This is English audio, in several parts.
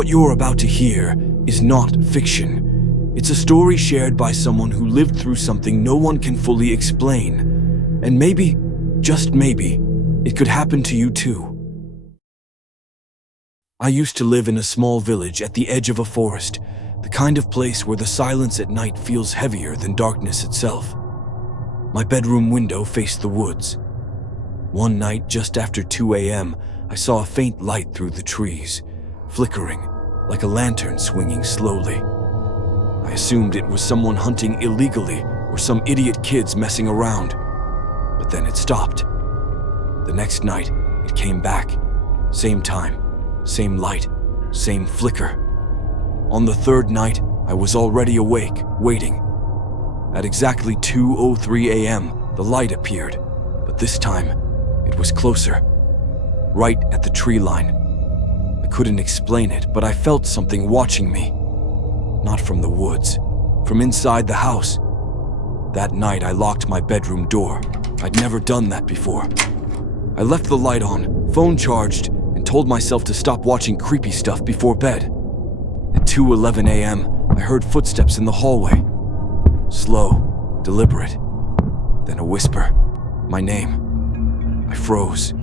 What you're about to hear is not fiction. It's a story shared by someone who lived through something no one can fully explain. And maybe, just maybe, it could happen to you too. I used to live in a small village at the edge of a forest, the kind of place where the silence at night feels heavier than darkness itself. My bedroom window faced the woods. One night, just after 2 a.m., I saw a faint light through the trees, flickering like a lantern swinging slowly. I assumed it was someone hunting illegally or some idiot kids messing around. But then it stopped. The next night, it came back. Same time, same light, same flicker. On the third night, I was already awake, waiting. At exactly 2:03 a.m., the light appeared, but this time, it was closer, right at the tree line. I couldn't explain it, but I felt something watching me. Not from the woods, from inside the house. That night, I locked my bedroom door. I'd never done that before. I left the light on, phone charged, and told myself to stop watching creepy stuff before bed. At 2:11 a.m., I heard footsteps in the hallway. Slow, deliberate. Then a whisper. My name. I froze.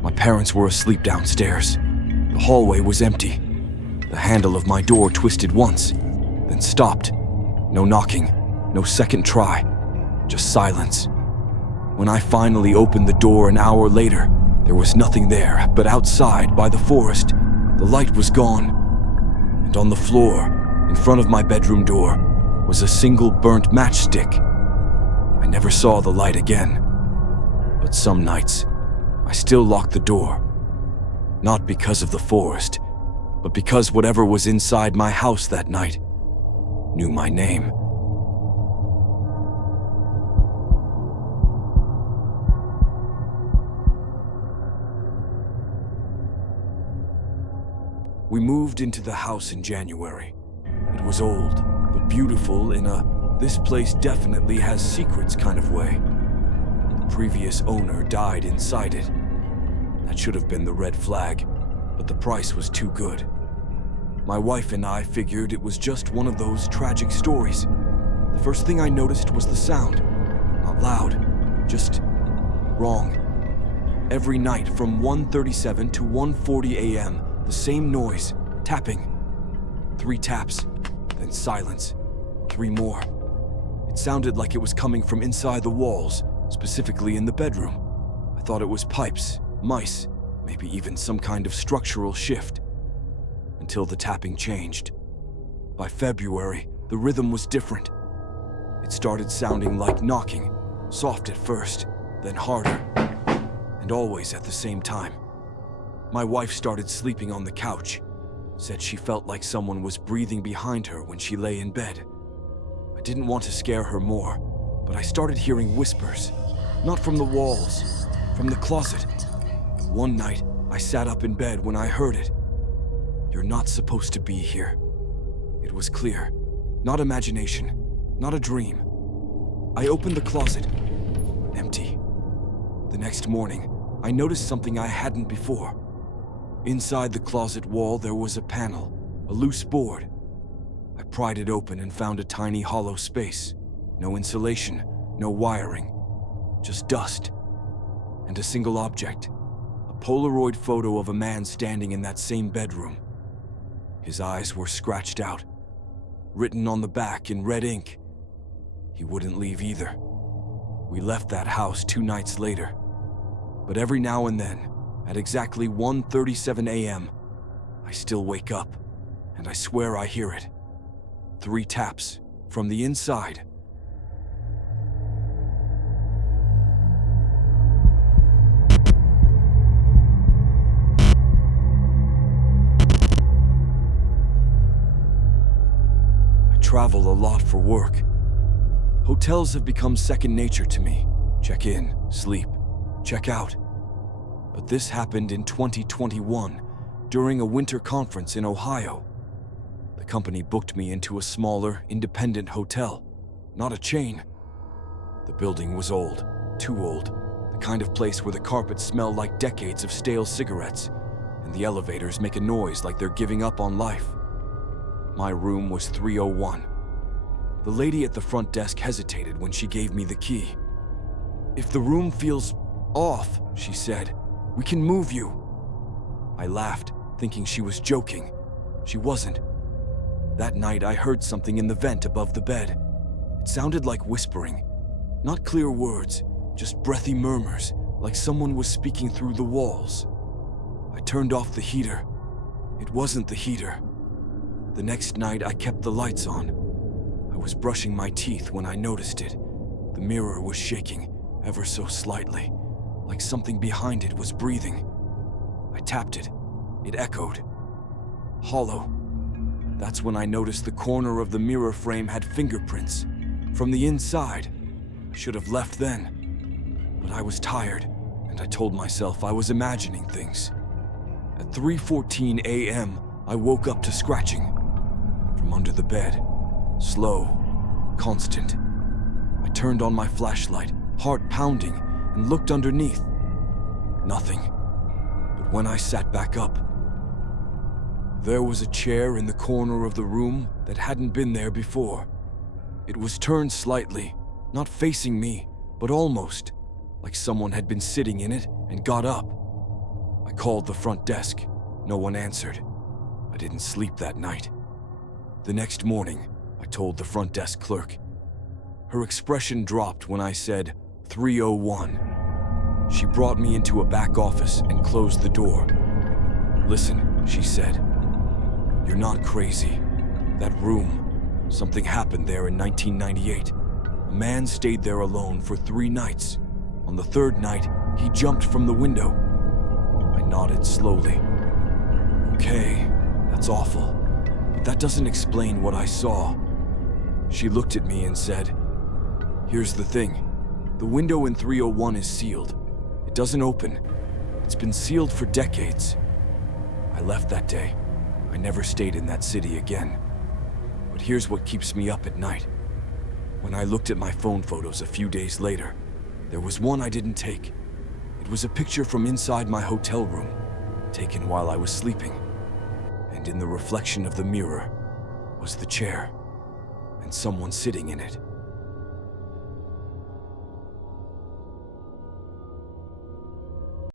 My parents were asleep downstairs. The hallway was empty. The handle of my door twisted once, then stopped. No knocking, no second try, just silence. When I finally opened the door an hour later, there was nothing there, but outside, by the forest, the light was gone. And on the floor, in front of my bedroom door, was a single burnt matchstick. I never saw the light again. But some nights, I still locked the door. Not because of the forest, but because whatever was inside my house that night knew my name. We moved into the house in January. It was old, but beautiful in a "this place definitely has secrets" kind of way. The previous owner died inside it. That should have been the red flag, but the price was too good. My wife and I figured it was just one of those tragic stories. The first thing I noticed was the sound. Not loud, just wrong. Every night from 1:37 to 1:40 a.m., the same noise, tapping. 3 taps, then silence. 3 more. It sounded like it was coming from inside the walls, specifically in the bedroom. I thought it was pipes, mice, maybe even some kind of structural shift. Until the tapping changed. By February, the rhythm was different. It started sounding like knocking, soft at first, then harder, and always at the same time. My wife started sleeping on the couch, said she felt like someone was breathing behind her when she lay in bed. I didn't want to scare her more, but I started hearing whispers, not from the walls, from the closet. One night, I sat up in bed when I heard it. You're not supposed to be here. It was clear, not imagination, not a dream. I opened the closet, empty. The next morning, I noticed something I hadn't before. Inside the closet wall, there was a panel, a loose board. I pried it open and found a tiny hollow space. No insulation, no wiring, just dust. And a single object, a Polaroid photo of a man standing in that same bedroom. His eyes were scratched out, written on the back in red ink. He wouldn't leave either. We left that house 2 nights later. But every now and then, at exactly 1:37 a.m., I still wake up, and I swear I hear it. 3 taps from the inside. I travel a lot for work. Hotels have become second nature to me. Check in, sleep, check out. But this happened in 2021, during a winter conference in Ohio. The company booked me into a smaller, independent hotel, not a chain. The building was old, too old, the kind of place where the carpet smelled like decades of stale cigarettes, and the elevators make a noise like they're giving up on life. My room was 301. The lady at the front desk hesitated when she gave me the key. "If the room feels off," she said, "we can move you." I laughed, thinking she was joking. She wasn't. That night, I heard something in the vent above the bed. It sounded like whispering. Not clear words, just breathy murmurs, like someone was speaking through the walls. I turned off the heater. It wasn't the heater. The next night, I kept the lights on. I was brushing my teeth when I noticed it. The mirror was shaking, ever so slightly, like something behind it was breathing. I tapped it. It echoed. Hollow. That's when I noticed the corner of the mirror frame had fingerprints. From the inside. I should have left then. But I was tired, and I told myself I was imagining things. At 3:14 a.m., I woke up to scratching. From under the bed. Slow. Constant. I turned on my flashlight, heart pounding, and looked underneath. Nothing. But when I sat back up, there was a chair in the corner of the room that hadn't been there before. It was turned slightly, not facing me, but almost, like someone had been sitting in it and got up. I called the front desk. No one answered. I didn't sleep that night. The next morning, I told the front desk clerk. Her expression dropped when I said 301. She brought me into a back office and closed the door. "Listen," she said. "You're not crazy. That room, something happened there in 1998. A man stayed there alone for 3 nights. On the 3rd night, he jumped from the window." I nodded slowly. "Okay, that's awful, but that doesn't explain what I saw." She looked at me and said, "Here's the thing. The window in 301 is sealed. It doesn't open. It's been sealed for decades." I left that day. I never stayed in that city again. But here's what keeps me up at night. When I looked at my phone photos a few days later, there was one I didn't take. It was a picture from inside my hotel room, taken while I was sleeping. And in the reflection of the mirror was the chair, and someone sitting in it.